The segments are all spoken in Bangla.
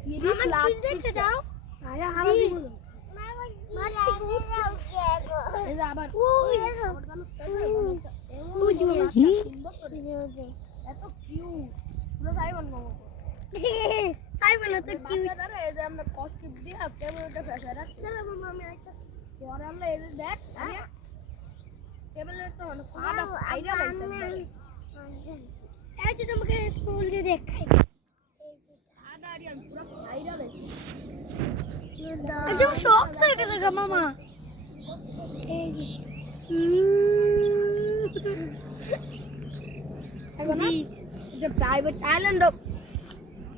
মামা কি দেখতে যাও আরে হারা দিব মামা কি যাও কে গো এই যে আবার ওই বুঝি এত কিউট পুরো সাইমন মামা সাইমন তো কিউট আরে এই যে আমরা কস্টিপ দিয়ে টেবিলটা ফেসে রাখছি না মামা আমি একটা পরে আমরা এই যে দেখ টেবিলে তো অনেক আইডিয়া লাগছে এই যে তোমাকে স্কুল যে দেখাই আদারিয়ান পুরো আইডিয়া লাগছে একদম শক্ত হয়ে গেছে গো মামা এই যে প্রাইভেট আইল্যান্ড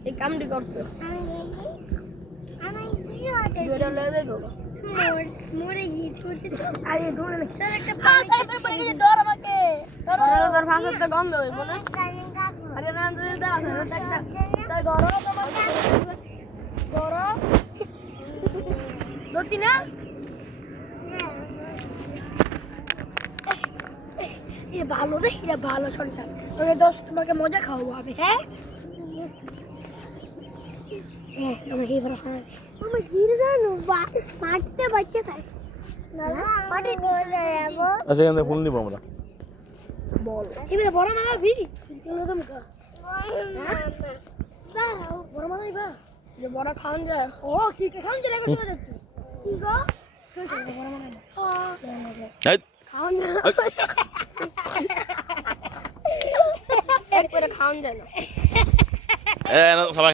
এই কামটি করছে আমি কি হতে ভিডিও লয়ে দেবো মোরে গিয়ে ছোট আরে ধরে না চল একটা পানি পানি ধর আমাকে ধর ধর ভাষাতে গন্ধ হয় বলে আরে না দিলে দাও একটা তাই গরম তোমাকে গরম দতি না ये ভালো রে এটা ভালো শটটা ওকে দোস্ত তোমাকে মজা খাওয়াবো আমি হ্যাঁ আমরা কি বড় ফান মামা গিরে জানো মাটিতে বাচ্চা থাকে না মাটি বলে যাব আচ্ছা এখানে ফুল নিব আমরা বল এবারে বড় মামা ভিড়ি চলো তুমি কা না বড় মামা ইবা যে বড় খাওন যায় ও কি খাওন যায় দেখো শুনে যাচ্ছে কি গো শুনে বড় মামা এই খাওন এক করে খাওন যায় না এ না সবাই